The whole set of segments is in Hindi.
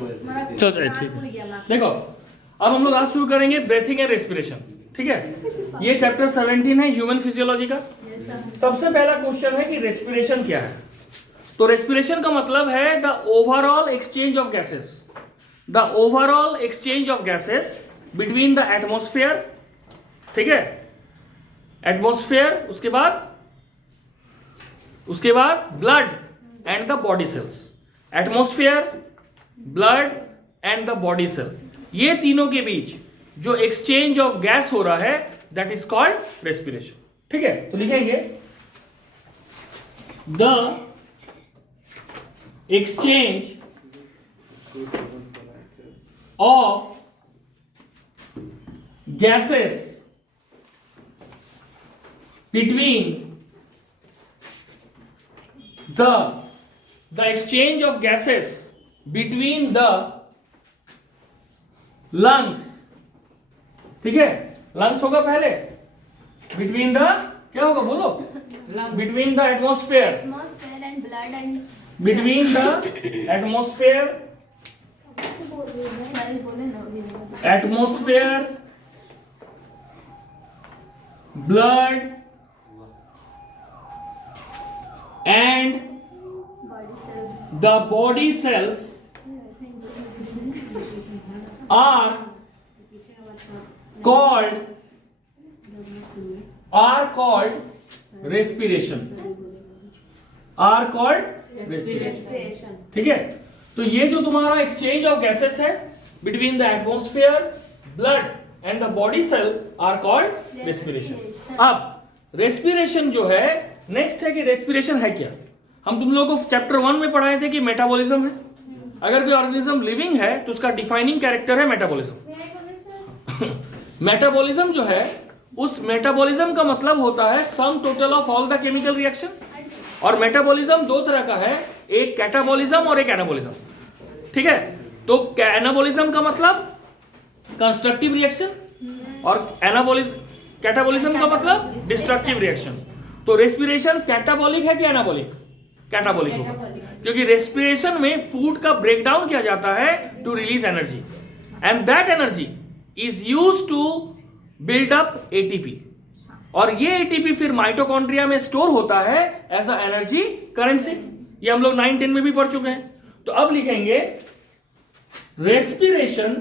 चलो ठीक है। देखो अब हम लोग आज शुरू करेंगे ब्रीथिंग एंड रेस्पिरेशन। ठीक है, ये चैप्टर 17 है ह्यूमन फिजियोलॉजी का। सबसे पहला क्वेश्चन है कि रेस्पिरेशन क्या है। तो रेस्पिरेशन का मतलब है the overall exchange of gases, the overall exchange of gases between the atmosphere, ठीक है, एटमोस्फेयर, उसके बाद blood and the body cells. Atmosphere, blood and the body cell, ये तीनों के बीच जो एक्सचेंज ऑफ गैस हो रहा है दैट इज कॉल्ड रेस्पिरेशन। ठीक है, तो लिखेंगे the exchange of gases between the exchange of gases between the lungs, ठीक है, lungs होगा पहले, between the क्या होगा बोलो, between the atmosphere and blood and between the atmosphere blood and the body cells are called respiration, ठीक है। तो ये जो तुम्हारा एक्सचेंज ऑफ गैसेस है between the atmosphere, blood and the body cell are called respiration. अब रेस्पिरेशन जो है, नेक्स्ट है कि रेस्पिरेशन है क्या। हम तुम लोगों को चैप्टर 1 में पढ़ाए थे कि मेटाबॉलिज्म है। अगर कोई ऑर्गेनिज्म लिविंग है तो उसका डिफाइनिंग कैरेक्टर है मेटाबॉलिज्म। मेटाबॉलिज्म जो है, उस मेटाबॉलिज्म का मतलब होता है sum total of all the chemical reaction. और मेटाबॉलिज्म दो तरह का है, एक कैटाबॉलिज्म और एक एनाबॉलिज्म। ठीक है, तो एनाबॉलिज्म का मतलब कंस्ट्रक्टिव रिएक्शन और कैटाबॉलिज्म का मतलब डिस्ट्रक्टिव रिएक्शन। तो रेस्पिरेशन कैटाबॉलिक है कि एनाबॉलिक? कैटाबॉलिक होगा, क्योंकि रेस्पिरेशन में फूड का ब्रेकडाउन किया जाता है to release energy and that energy is used to build up ATP. और ये एटीपी फिर माइटोकॉन्ड्रिया में स्टोर होता है एज अ एनर्जी करेंसी। ये हम लोग 9-10 में भी पढ़ चुके हैं। तो अब लिखेंगे रेस्पिरेशन,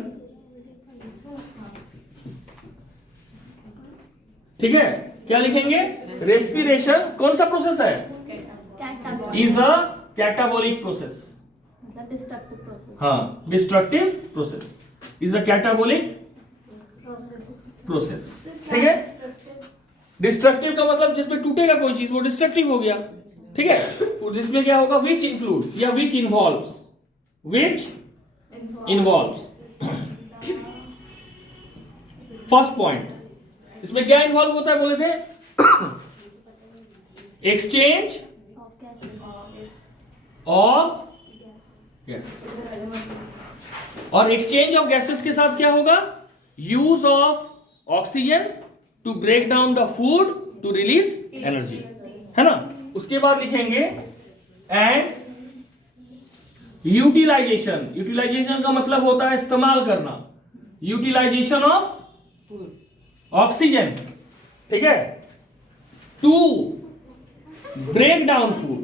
ठीक है, क्या लिखेंगे? रेस्पिरेशन कौन सा प्रोसेस है? Is a catabolic process. हाँ, destructive process is a catabolic process. ठीक है, डिस्ट्रक्टिव का मतलब जिसमें टूटेगा कोई चीज वो डिस्ट्रक्टिव हो गया। ठीक है, जिसमें क्या होगा? विच इंक्लूड्स या विच इन्वॉल्व्स, फर्स्ट पॉइंट, इसमें क्या इन्वॉल्व होता है बोले थे? Exchange of gases. और एक्सचेंज ऑफ गैसेस के साथ क्या होगा? Use of oxygen to break down the food to release energy, है ना। उसके बाद लिखेंगे एंड यूटिलाइजेशन। यूटिलाइजेशन का मतलब होता है इस्तेमाल करना, यूटिलाइजेशन ऑफ ऑक्सीजन, ठीक है, to break down food.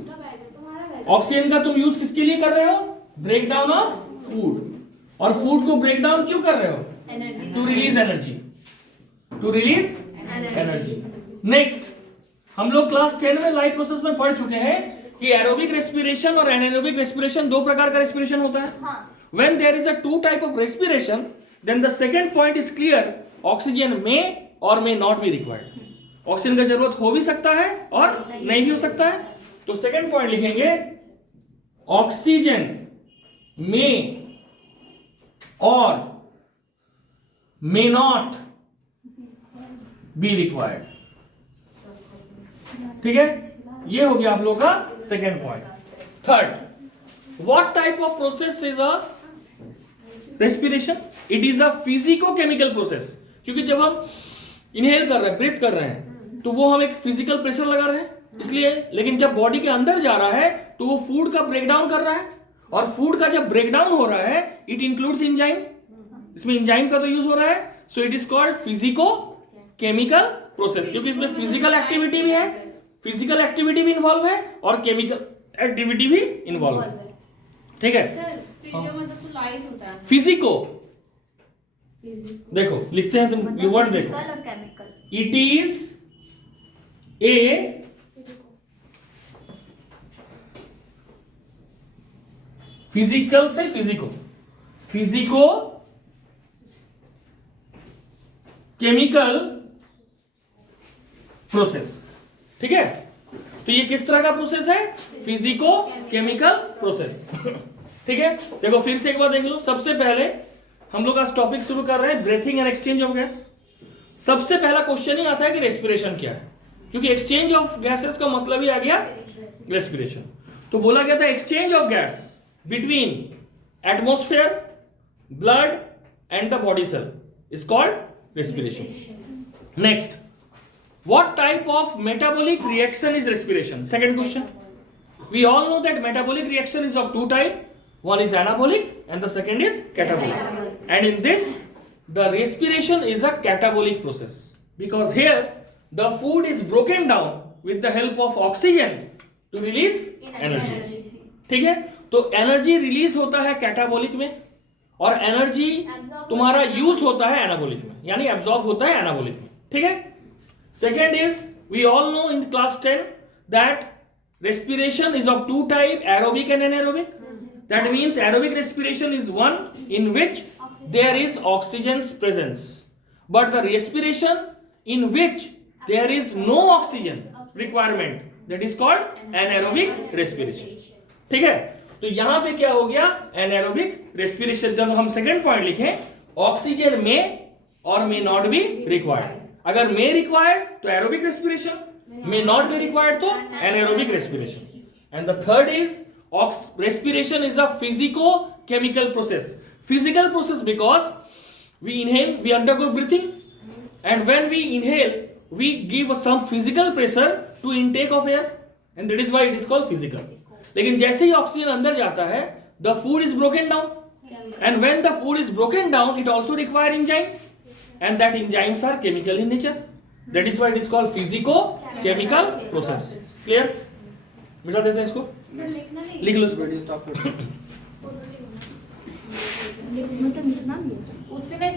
Oxygen का तुम यूज किसके लिए कर रहे हो? Break down of food. और फूड को ब्रेक डाउन क्यों कर रहे हो? To release energy, to release energy. Next, हम लोग क्लास 10 में लाइफ प्रोसेस में पढ़ चुके हैं कि एरोबिक रेस्पिरेशन और एनारोबिक रेस्पिरेशन दो प्रकार का रेस्पिरेशन होता है। When there is a two type of respiration then the second point is clear, oxygen में और may not be required. Oxygen का जरूरत हो भी सकता है और नहीं भी हो सकता है। तो सेकंड पॉइंट लिखेंगे ऑक्सीजन में और मे नॉट बी रिक्वायर्ड। ठीक है, ये हो गया आप लोगों का second point. Third, what type of process is a respiration? It is a physico-chemical process. क्योंकि जब हम इनहेल कर रहे हैं, ब्रीथ कर रहे हैं, तो वो हम एक फिजिकल प्रेशर लगा रहे हैं इसलिए। लेकिन जब बॉडी के अंदर जा रहा है तो वो फूड का ब्रेकडाउन कर रहा है और फूड का जब ब्रेकडाउन हो रहा है इट इंक्लूड्स इंजाइम, इसमें इंजाइम का तो यूज हो रहा है, so it is called physico chemical process, क्योंकि इसमें फिजिकल एक्टिविटी भी है, फिजिकल एक्टिविटी भी इन्वॉल्व है और केमिकल एक्टिविटी भी इन्वॉल्व है। ठीक है, फिजिको देखो लिखते हैं तुम, ये वर्ड देखो, इट इज ए फिजिकल से फिजिको, फिजिको केमिकल प्रोसेस। ठीक है, तो ये किस तरह का प्रोसेस है? Physico chemical process. ठीक है, देखो फिर से एक बार देख लो। सबसे पहले हम लोग आज टॉपिक शुरू कर रहे हैं breathing and exchange of gas. सबसे पहला क्वेश्चन ही आता है कि रेस्पिरेशन क्या है, क्योंकि एक्सचेंज ऑफ गैसेस का मतलब ही आ गया रेस्पिरेशन। तो बोला गया था exchange of gas between atmosphere, blood and the body cell is called respiration. Next, what type of metabolic reaction is respiration? Second question. We all know that metabolic reaction is of two types. One is anabolic and the second is catabolic. And in this, the respiration is a catabolic process, because here the food is broken down with the help of oxygen to release energy. ठीक है, तो एनर्जी रिलीज होता है कैटाबोलिक में और एनर्जी तुम्हारा यूज होता है एनाबोलिक में, यानी एब्जॉर्ब होता है एनाबोलिक में। ठीक है, second is we all know in class 10 that respiration is of two type, aerobic and anaerobic. That means aerobic respiration is one in which there is oxygen's presence, but the respiration in which there is no oxygen requirement, that is called anaerobic respiration. ठीक है, तो यहां पे क्या हो गया? anaerobic respiration। जब हम सेकंड पॉइंट लिखें, ऑक्सीजन में और may not be required। अगर मे रिक्वायर्ड तो aerobic respiration, may not be required तो anaerobic respiration. And the third is respiration is a physico chemical process. Physical process because we inhale, we undergo breathing, and when we inhale we give some physical pressure to intake of air, and that is why it is called physical. लेकिन जैसे ही ऑक्सीजन अंदर जाता है, the food is broken down, and when the food is broken down it also require enzyme, and that enzymes are chemical in nature, that is why it is called physico chemical process. Clear? मिटा देते हैं इसको, लिख लो इसको। उससे नहीं